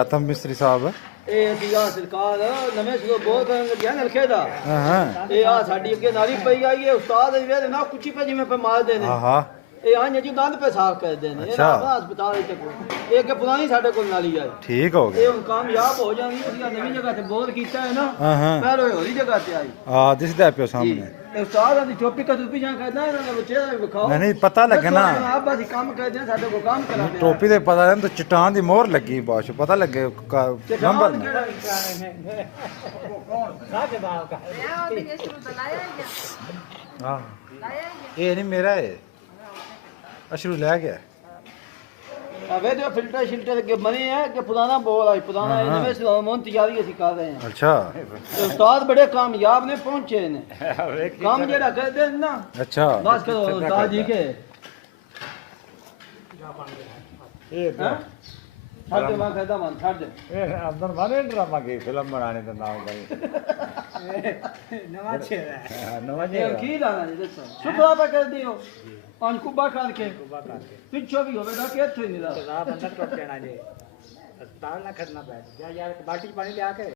ਆਤਮ ਮਿਸਤਰੀ ਸਾਹਿਬ ਇਹ ਅਸੀਂ ਆ ਸਰਕਾਰ ਨਵੇਂ ਸਿਰੋਂ ਬਹੁਤ ਕਰਨ ਲੱਗਿਆ ਨਲਕੇ ਦਾ। ਹਾਂ ਇਹ ਆ ਸਾਡੀ ਅੱਗੇ ਨਾਲੀ ਪਈ ਆਈ ਹੈ ਉਸਤਾਦ ਜੀ ਵੇ ਨਾ ਕੁੱਚੀ ਪੇ ਜਿਵੇਂ ਪੇ ਮਾਰਦੇ ਨੇ। ਹਾਂ ਇਹ ਆਂਝ ਜੀ ਦੰਦ ਪੇ ਸਾਫ਼ ਕਰਦੇ ਨੇ। ਇਹ ਰਾਤ ਹਸਪਤਾਲ ਵਿੱਚ ਇਹ ਅੱਗੇ ਪੁਰਾਣੀ ਸਾਡੇ ਕੋਲ ਨਾਲੀ ਆਈ। ਠੀਕ ਹੋ ਇਹ ਗਿਆ ਹੁਣ ਕਾਮਯਾਬ ਹੋ ਜਾਣੀ। ਅਸੀਂ ਆ ਨਵੀਂ ਜਗ੍ਹਾ ਤੇ ਬੋਰ ਕੀਤਾ ਹੈ ਨਾ। ਹਾਂ ਪਹਿਲਾਂ ਹੋਰੀ ਜਗ੍ਹਾ ਤੇ ਆਈ। ਆ ਦਿਸਦਾ ਪਿਓ ਸਾਹਮਣੇ। ਇਹ ਉਸਤਾਦ ਦੀ ਚੋਪੀ ਕਦੂਪੀ ਜਾਂ ਕਰਦਾ ਇਹਨਾਂ ਦੇ ਬੱਚੇ ਦਾ ਵਿਖਾਓ। ਨਹੀਂ ਪਤਾ ਲੱਗੇ ਨਾ ਆਪ ਅਸੀਂ ਕੰਮ ਕਰਦੇ ਹਾਂ ਸਾਡੇ ਕੋਲ ਕੰਮ ਕਰਾਉਂਦੇ ਟੋਪੀ ਦੇ ਪਤਾ ਲੱਗੇ ਤਾਂ ਚਟਾਨ ਦੀ ਮੋਹਰ ਲੱਗੀ ਬਾਸ਼ ਪਤਾ ਲੱਗੇ ਨੰਬਰ ਹਾਂ ਇਹ ਨਹੀਂ ਮੇਰਾ ਹੈ ਅਸ਼ਰੂ ਲੈ ਗਿਆ अबे जो फिल्टर शिल्टर के बने हैं कि पुराना बोल है पुराना नवे सलोमन तैयारी ਅਸੀਂ ਕਰ ਰਹੇ ਹਾਂ। ਅੱਛਾ ਉਸਤਾਦ ਬੜੇ ਕਾਮਯਾਬ ਨੇ ਪਹੁੰਚੇ ਨੇ। ਕੰਮ ਜਿਹੜਾ ਕਰਦੇ ਨੇ ਨਾ ਅੱਛਾ ਬਸ ਕਰੋ ਉਸਤਾਦ ਜੀ ਕੇ ਇਹ ਛੱਡ ਮੈਂ ਕਹਿੰਦਾ ਮਨ ਛੱਡ ਇਹ ਅੰਦਰ ਮਾਰੇ ਡਰਾਮਾ ਕੀ ਫਿਲਮ ਬਣਾਣੇ ਦਾ ਨਾਮ ਕਰੀ ਨਵਾਂ ਚਿਹਰਾ ਨਵਾਂ ਇਹ ਕੀ ਲਾਣਾ ਜੀ ਦੱਸੋ ਸੁਭਾ ਪਾ ਕਰਦੇ ਹੋ ਪੰਜ ਕੁੱਬਾ ਕਰਕੇ ਪਿੱਛੋਂ ਵੀ ਹੋਵੇਗਾ ਕਿ ਇੱਥੇ ਨਹੀਂ ਲਾ ਬੰਦਾ ਟੁੱਟ ਜਾਣਾ ਜੇ ਹਸਪਤਾਲ ਨਾ ਖੜਨਾ ਪੈ ਜਾ ਯਾਰ ਬਾਲਟੀ ਪਾਣੀ ਲਿਆ ਕੇ